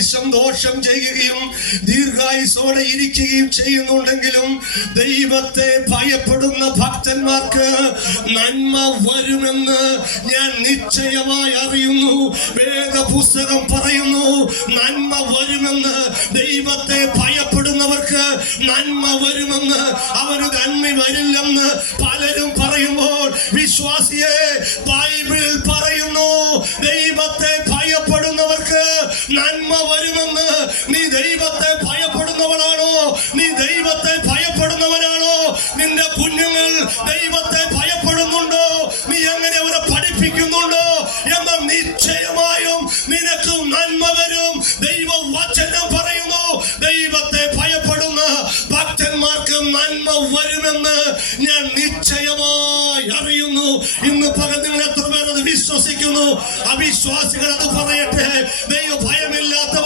സന്തോഷം ചെയ്യുകയും ദീർഘായുസോടെ ഇരിക്കുകയും ചെയ്യുന്നുണ്ടെങ്കിലും ദൈവത്തെ ഭയപ്പെടുന്ന ഭക്തന്മാർക്ക് നന്മ വരുമെന്ന് ഞാൻ നിശ്ചയമായി അറിയുന്നു. വേദപുസ്തകം പറയുന്നു, നന്മ വരുമെന്ന്. ദൈവത്തെ ഭയപ്പെടുന്നവർക്ക് നന്മ വരുമെന്ന്. അവന് നന്മ വരില്ലെന്ന് പലരും പറയുമ്പോൾ വിശ്വാസിയെ ബൈബിൾ പറയുന്നു, ദൈവത്തെ ഭയപ്പെടുന്നവർക്ക് നന്മ വരുമെന്ന്. നീ ദൈവത്തെ ഭയപ്പെടുന്നവനാണോ? നീ ദൈവത്തെ ഭയപ്പെടുന്നവനാണോ? നിന്റെ കുഞ്ഞുങ്ങൾ ദൈവത്തെ ഭയപ്പെടുന്നുണ്ടോ? നീ എങ്ങനെ അവരെ പഠിപ്പിക്കുന്നുണ്ടോ? എന്ന നിശ്ചയമായും നിനക്ക് നന്മ വരും. ദൈവവചനം പറയുന്നു, ദൈവത്തെ ഭയപ്പെടുന്ന ഭക്തന്മാർക്ക് നന്മ വരുമെന്ന് ഞാൻ നിശ്ചയമായി അറിയുന്നു. ഇന്ന് പകൽ നിങ്ങൾ എത്ര പേർ അത് വിശ്വസിക്കുന്നു? അവിശ്വാസികൾ അത് പറയട്ടെ. ദൈവ ഭയമില്ലാത്തവർ